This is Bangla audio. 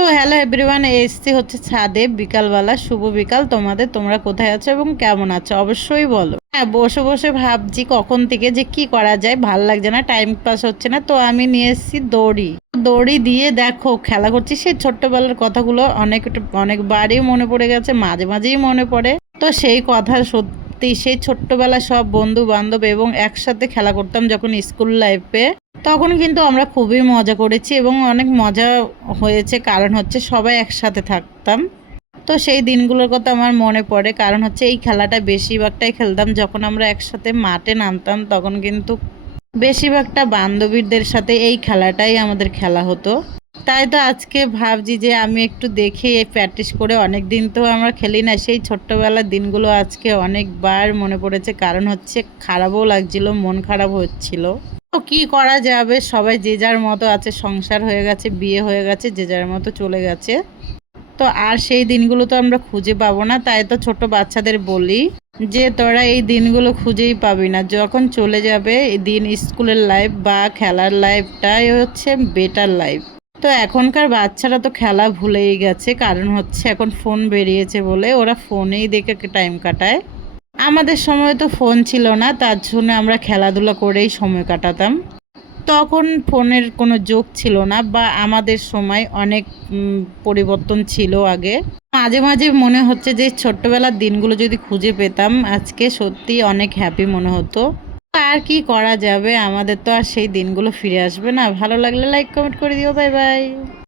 তো হ্যালো এভরিওয়ান, এসছি হচ্ছে ছাদে বিকালবেলা। শুভ বিকাল তোমাদের। তোমরা কোথায় আছো এবং কেমন আছো অবশ্যই বলো। হ্যাঁ, বসে বসে ভাবছি কখন থেকে যে কি করা যায়, ভাল লাগছে না, টাইম পাস হচ্ছে না। তো আমি নিয়ে এসেছি দড়ি। দড়ি দিয়ে দেখো খেলা করছি। সেই ছোট্টবেলার কথাগুলো অনেকবারই মনে পড়ে গেছে, মাঝে মাঝেই মনে পড়ে। তো সেই কথা সত্যি, সেই ছোট্টবেলা সব বন্ধু বান্ধব এবং একসাথে খেলা করতাম যখন স্কুল লাইফে। তখন কিন্তু আমরা খুবই মজা করেছি এবং অনেক মজা হয়েছে, কারণ হচ্ছে সবাই একসাথে থাকতাম। তো সেই দিনগুলোর কথা আমার মনে পড়ে, কারণ হচ্ছে এই খেলাটা বেশিরভাগটাই খেলতাম যখন আমরা একসাথে মাঠে নামতাম। তখন কিন্তু বেশিরভাগটা বান্ধবীদের সাথে এই খেলাটাই আমাদের খেলা হতো। তাই তো আজকে ভাবছি যে আমি একটু দেখে প্র্যাকটিস করে, অনেক দিন তো আমরা খেলি না, সেই ছোট্টবেলার দিনগুলো আজকে অনেকবার মনে পড়েছে। কারণ হচ্ছে খারাপও লাগছিল, মন খারাপ হচ্ছিল। তো কি করা যাবে, সবাই যে যার মতো আছে, সংসার হয়ে গেছে, বিয়ে হয়ে গেছে, যে যার মতো চলে গেছে। তো আর সেই দিনগুলো তো আমরা খুঁজে পাবো না। তাই তো ছোট বাচ্চাদের বলি যে তোরা এই দিনগুলো খুঁজেই পাবি না, যখন চলে যাবে এই দিন। স্কুলের লাইফ বা খেলার লাইফটাই হচ্ছে বেটার লাইফ। তো এখনকার বাচ্চারা তো খেলা ভুলেই গেছে, কারণ হচ্ছে এখন ফোন বেরিয়েছে বলে ওরা ফোনেই দেখে টাইম কাটায়। আমাদের সময় তো ফোন ছিল না, তার জন্য আমরা খেলাধুলা করেই সময় কাটাতাম। তখন ফোনের কোনো যোগ ছিল না, বা আমাদের সময় অনেক পরিবর্তন ছিল আগে। মাঝে মাঝে মনে হচ্ছে যে ছোট্টবেলার দিনগুলো যদি খুঁজে পেতাম আজকে, সত্যি অনেক হ্যাপি মনে হতো। আর কি করা যাবে, আমাদের তো আর সেই দিনগুলো ফিরে আসবে না। ভালো লাগলে লাইক কমেন্ট করে দিও। Bye bye.